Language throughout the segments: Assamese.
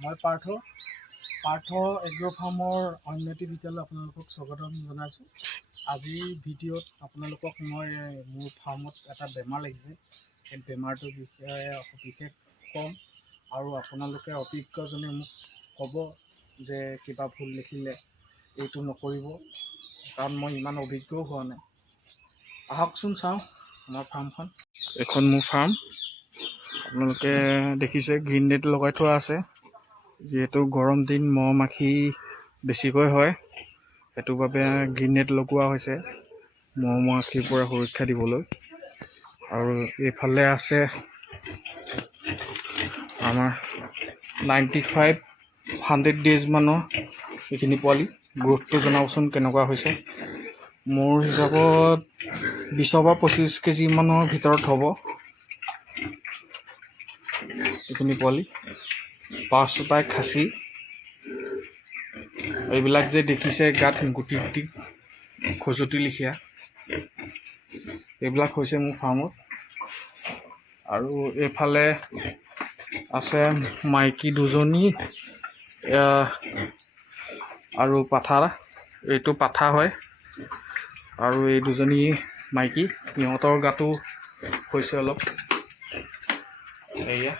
মই পাৰ্থ এগ্ৰ ফাৰ্মৰ অন্য এটি ভিডিঅ'লৈ আপোনালোকক স্বাগতম জনাইছোঁ। আজিৰ ভিডিঅ'ত আপোনালোকক মই মোৰ ফাৰ্মত এটা বেমাৰ লাগিছে, সেই বেমাৰটোৰ বিষয়ে সবিশেষ ক'ম আৰু আপোনালোকে অভিজ্ঞজনে মোক ক'ব যে কিবা ভুল দেখিলে এইটো নকৰিব, কাৰণ মই ইমান অভিজ্ঞও হোৱা নাই। আহকচোন চাওঁ আমাৰ ফাৰ্মখন। এইখন মোৰ ফাৰ্ম, আপোনালোকে দেখিছে গ্ৰীণ নেট লগাই থোৱা আছে। যিহেতু গৰম দিন মহ মাখি বেছিকৈ হয়, সেইটো বাবে গ্ৰীণ নেট লগোৱা হৈছে মহ মাখিৰ পৰা সুৰক্ষা দিবলৈ। আৰু এইফালে আছে আমাৰ 95-100 ডেজ মানৰ এইখিনি পোৱালি। গ্ৰোথটো জনাবচোন কেনেকুৱা হৈছে। মোৰ হিচাপত 20 পৰা 25 কেজি মানৰ ভিতৰত হ'ব এইখিনি পোৱালি। 5টাই খাচী। এইবিলাক যে দেখিছে গাত গুটি গুটি খজুৱতি লিখীয়া, এইবিলাক হৈছে মোৰ ফাৰ্মত। আৰু এইফালে আছে মাইকী দুজনী আৰু পাঠা। এইটো পাঠা হয় আৰু এই দুজনী মাইকী। সিহঁতৰ গাতো হৈছে অলপ। এয়া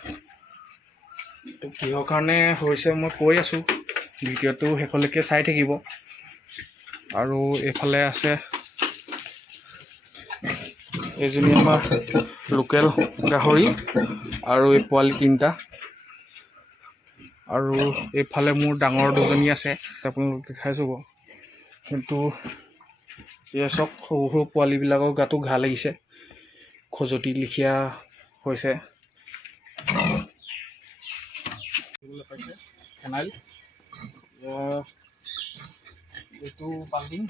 কিহৰ কাৰণে হৈছে মই কৈ আছোঁ, ভিডিঅ'টো শেষলৈকে চাই থাকিব। আৰু এইফালে আছে এইজনী আমাৰ লোকেল গাহৰি আৰু এই পোৱালি 3টা। আৰু এইফালে মোৰ ডাঙৰ দুজনী আছে, আপোনালোকে দেখাই চাব। কিন্তু এয়া চব সৰু সৰু পোৱালিবিলাকৰ গাতো ঘাঁ লাগিছে, খজুৱতি লিখীয়া হৈছে। পাইছে ফেনাইল, এইটো বাল্টিঙৰ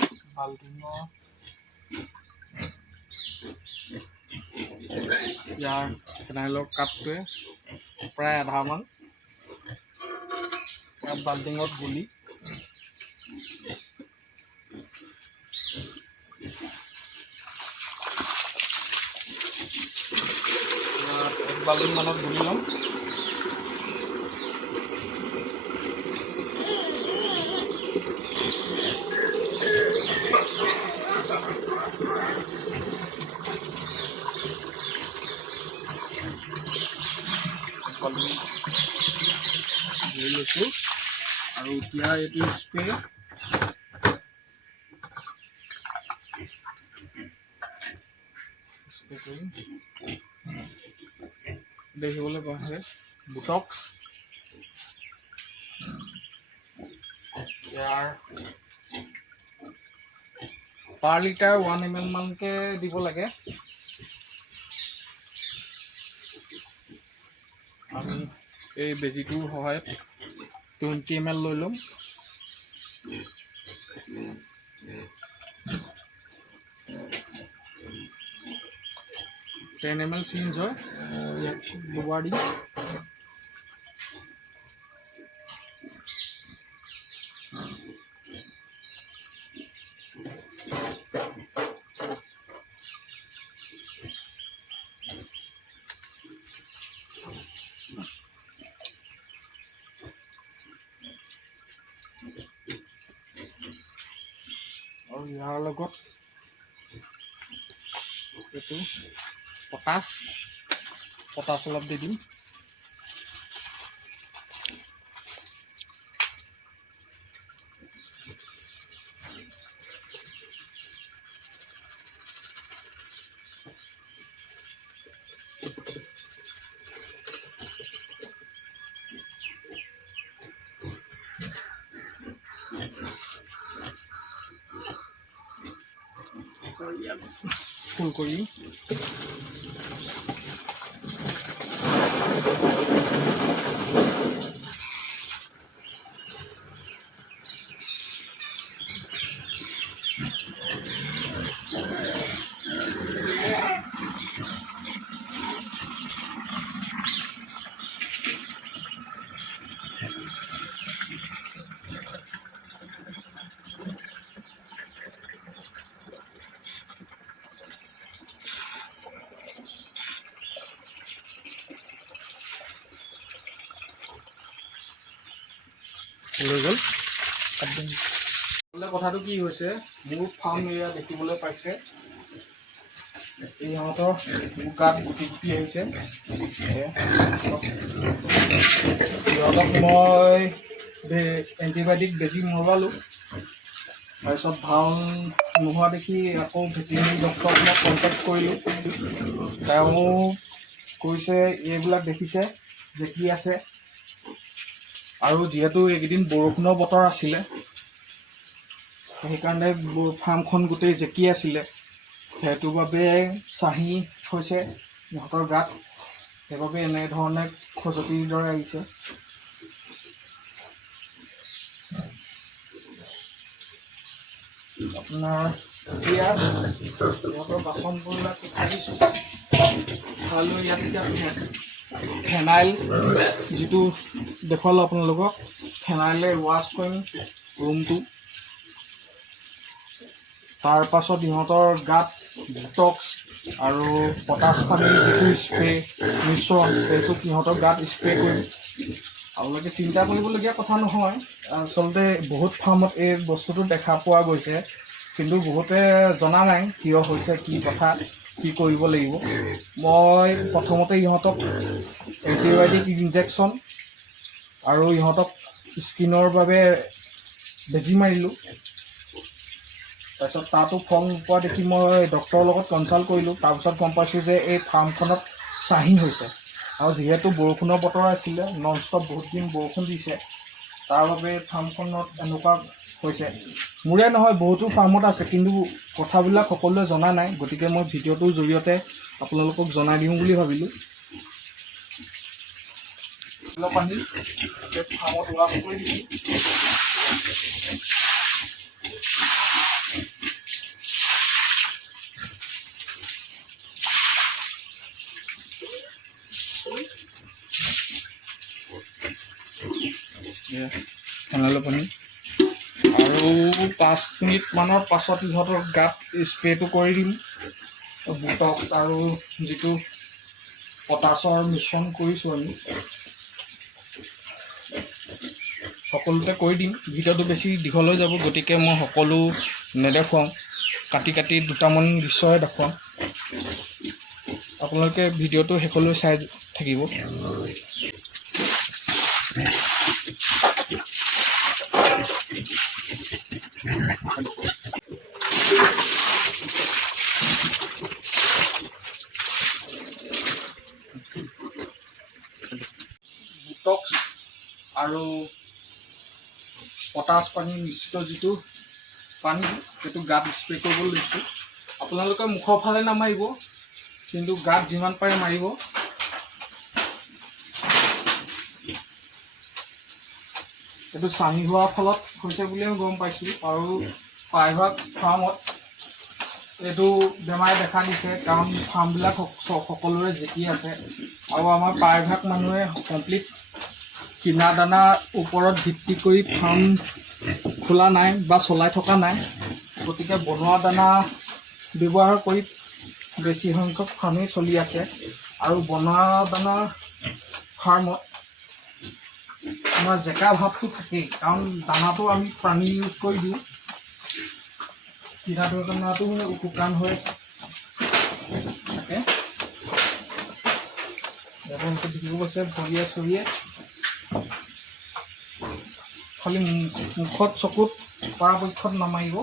ইয়াৰ ফেনাইলৰ কাপটোৱে প্ৰায় আধামান বাল্টিঙত গুলি এক বাল্টিং মানত গুলি ল'ম। ধুই লৈছোঁ আৰু এতিয়া এইটো স্প্ৰে কৰিম। দেখিবলৈ পোৱা হয় বুটক্স। ইয়াৰ পাৰ লিটাৰ 1 ml মানকৈ দিব লাগে। আমি এই বেজীটোৰ সহায়ত 20 ml লৈ ল'ম। $10 ml চিঞ্জ হয়, ইয়াক দুবাৰ দিম। আৰু ইয়াৰ লগত এইটো পটাছ অলপ দি দিম। ফুল কৰি লৈ গ'ল। কথাটো কি হৈছে, মোৰ ফাৰ্ম এৰিয়া দেখিবলৈ পাইছে, ইহঁতৰ গাত গুটি গুটি আহিছে। সিহঁতক মই এণ্টিবায়'টিক বেজি মৰোৱালোঁ। তাৰপিছত ভাল নোহোৱা দেখি আকৌ ভেটেৰিনেৰী ডক্টৰক মই কণ্টেক্ট কৰিলোঁ। তেওঁ কৈছে এইবিলাক দেখিছে জেকি আছে, আৰু যিহেতু এইকেইদিন বৰষুণৰ বতৰ আছিলে, সেইকাৰণে ফাৰ্মখন গোটেই জেকি আছিলে, সেইটো বাবে চাহী হৈছে সিহঁতৰ গাত, সেইবাবে এনেধৰণে খজুৱতিৰ দৰে আহিছে। আপোনাৰ এতিয়া সিহঁতৰ বাচনবিলাক উঠাই দিছোঁ, উঠাই লৈ ইয়াত এতিয়া ফেনাইল, যিটো দেখুৱালোঁ আপোনালোকক, ফেনাইলে ৱাছ কৰিম ৰুমটো। তাৰ পাছত ইহঁতৰ গাত ডিটক্স আৰু পটাছ পানীৰ যিটো স্প্ৰে মিশ্ৰণ, সেইটো সিহঁতৰ গাত স্প্ৰে কৰিম। আপোনালোকে চিন্তা কৰিবলগীয়া কথা নহয়, আচলতে বহুত ফাৰ্মত এই বস্তুটো দেখা পোৱা গৈছে, কিন্তু বহুতে জনা নাই কিয় হৈছে, কি কথা, কি কৰিব লাগিব। মই প্ৰথমতে ইহঁতক এণ্টিবায়'টিক ইনজেকশ্যন আৰু ইহঁতক স্কিনৰ বাবে বেজী মাৰিলোঁ। তাৰপিছত তাতো ফল নোপোৱা দেখি মই ডক্টৰৰ লগত কনচাল্ট কৰিলোঁ। তাৰপিছত গম পাইছোঁ যে এই ফাৰ্মখনত চাহী হৈছে, আৰু যিহেতু বৰষুণৰ বতৰ আছিলে, নন ষ্টপ বহুত দিন বৰষুণ দিছে, তাৰ বাবে ফাৰ্মখনত এনেকুৱা হৈছে। মোৰে নহয়, বহুতো ফাৰ্মত আছে, কিন্তু কথাবিলাক সকলোৱে জনা নাই, গতিকে মই ভিডিঅ'টোৰ জৰিয়তে আপোনালোকক জনাই দিওঁ বুলি ভাবিলোঁ। পানী ফাৰ্মত ৱাছ কৰি দিছোঁ। ফেনাইলৰ পানী, আৰু 5 মিনিটমানৰ পাছত ইহঁতৰ গাত স্প্ৰেটো কৰি দিম, ডিটক্স আৰু যিটো পটাছৰ মিশ্ৰণ কৰিছোঁ আমি, সকলোতে কৰি দিম। ভিডিঅ'টো বেছি দীঘল হৈ যাব, গতিকে মই সকলো নেদেখুৱাওঁ, কাটি কাটি দুটামান দৃশ্যহে দেখুৱাম। আপোনালোকে ভিডিঅ'টো শেষলৈ চাই থাকিব। ডিটক্স আৰু পটাছ পানী মিশ্ৰিত যিটো পানী, সেইটো গাত স্প্ৰে কৰিবলৈ লৈছোঁ। আপোনালোকে মুখৰ ফালে নামাৰিব, কিন্তু গাত যিমান পাৰে মাৰিব। এইটো চাহী হোৱাৰ ফলত হৈছে বুলিয়ে গম পাইছোঁ, আৰু প্ৰায়ভাগ ফাৰ্মত এইটো বেমাৰে দেখা দিছে, কাৰণ ফাৰ্মবিলাক সকলোৰে জেকি আছে, আৰু আমাৰ প্ৰায়ভাগ মানুহে কমপ্লিট কিনা দানাৰ ওপৰত ভিত্তি কৰি ফাৰ্ম খোলা নাই বা চলাই থকা নাই, গতিকে বনোৱা দানা ব্যৱহাৰ কৰি বেছি সংখ্যক ফাৰ্মেই চলি আছে। আৰু বনোৱা দানা ফাৰ্মত আমাৰ জেকা ভাৱটো থাকেই, কাৰণ দানাটো আমি পানী ইউজ কৰি দিওঁ, কিনা দানাটো শুকান হৈ থাকে। বিক্ৰী গৈছে ভৰিয়ে চৰিয়ে, খালি মুখত চকুত পৰাপক্ষত নামাৰিব।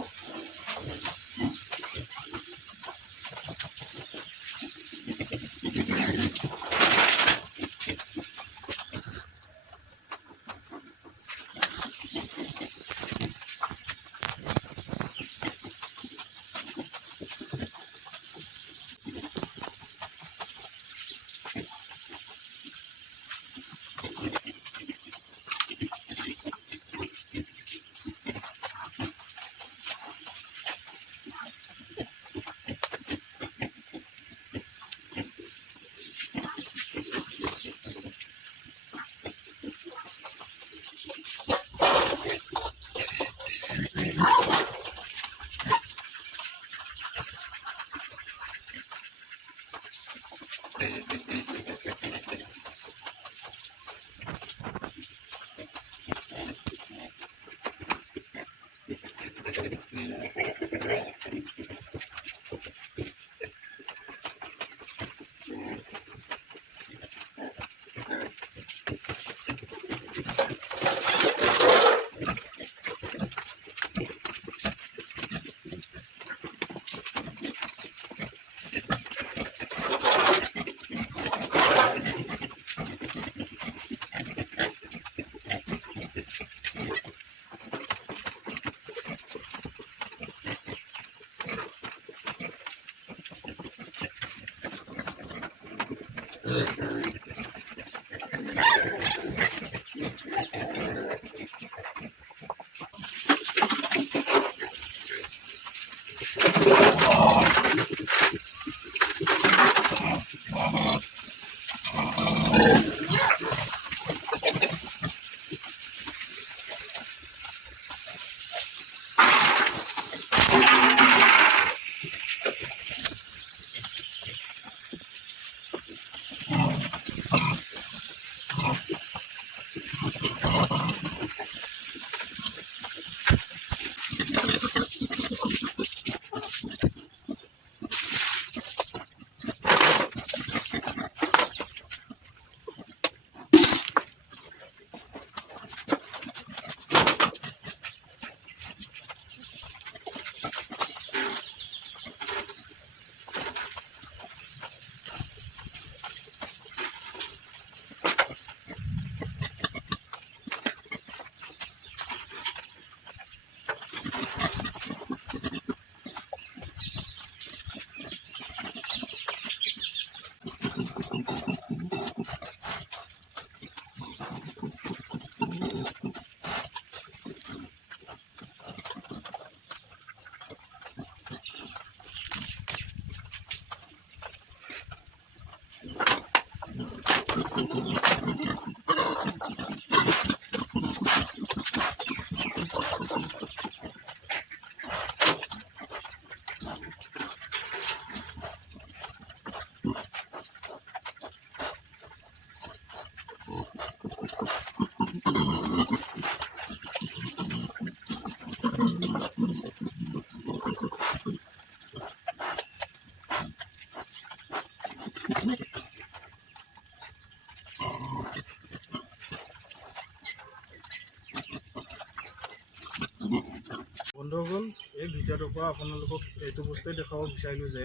বন্ধুসকল, এই ভিডিঅ'টোৰ পৰা আপোনালোকক এইটো বস্তুৱে দেখাব বিচাৰিলোঁ যে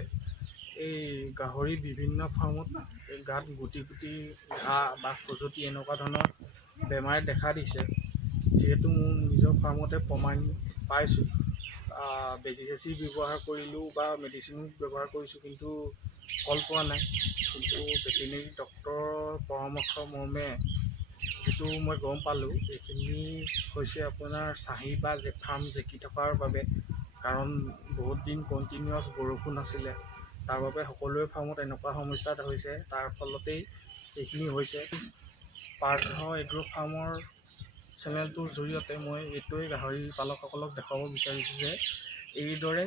এই গাহৰি বিভিন্ন ফাৰ্মত এই গাত গুটি গুটি ঘাঁ বা খজুৱতি এনেকুৱা ধৰণৰ বেমাৰে দেখা দিছে। যিহেতু মোৰ নিজৰ ফাৰ্মতে প্ৰমাণ পাইছোঁ, বেজি চেজি ব্যৱহাৰ কৰিলোঁ বা মেডিচিনো ব্যৱহাৰ কৰিছোঁ, কিন্তু ফল পোৱা নাই। কিন্তু ভেটেৰিনেৰী ডক্তৰৰ পৰামৰ্শ মৰ্মে যিটো মই গম পালোঁ, এইখিনি হৈছে আপোনাৰ চাহী বা ফাৰ্ম জেকি থকাৰ বাবে। কাৰণ বহুত দিন কণ্টিনিউৱাছ বৰষুণ আছিলে, তাৰ বাবে সকলোৰে ফাৰ্মত এনেকুৱা সমস্যা হৈছে। তাৰ ফলতেই এইখিনি হৈছে। পাৰ্থ এগ্ৰ ফাৰ্মৰ চেনেলটোৰ জৰিয়তে মই এইটোৱে গাহৰি পালকসকলক দেখুৱাব বিচাৰিছোঁ যে এইদৰে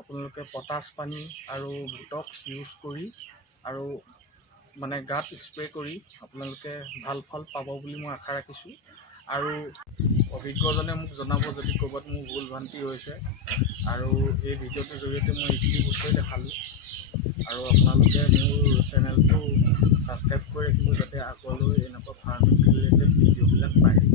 আপোনালোকে পটাছ পানী আৰু ভিটক্স ইউজ কৰি আৰু মানে গাত স্প্ৰে' কৰি আপোনালোকে ভাল ফল পাব বুলি মই আশা ৰাখিছোঁ। আৰু অভিজ্ঞজনে মোক জনাব যদি ক'ৰবাত মোৰ ভুল ভ্ৰান্তি হৈছে। আৰু এই ভিডিঅ'টোৰ জৰিয়তে মই এইখিনি বস্তুৱে দেখালোঁ। আৰু আপোনালোকে মোৰ চেনেলটো ছাবস্ক্ৰাইব কৰি ৰাখিব, যাতে আগলৈ এনেকুৱা ফাৰ্মিং ৰিলেটেড ভিডিঅ'বিলাক পায়।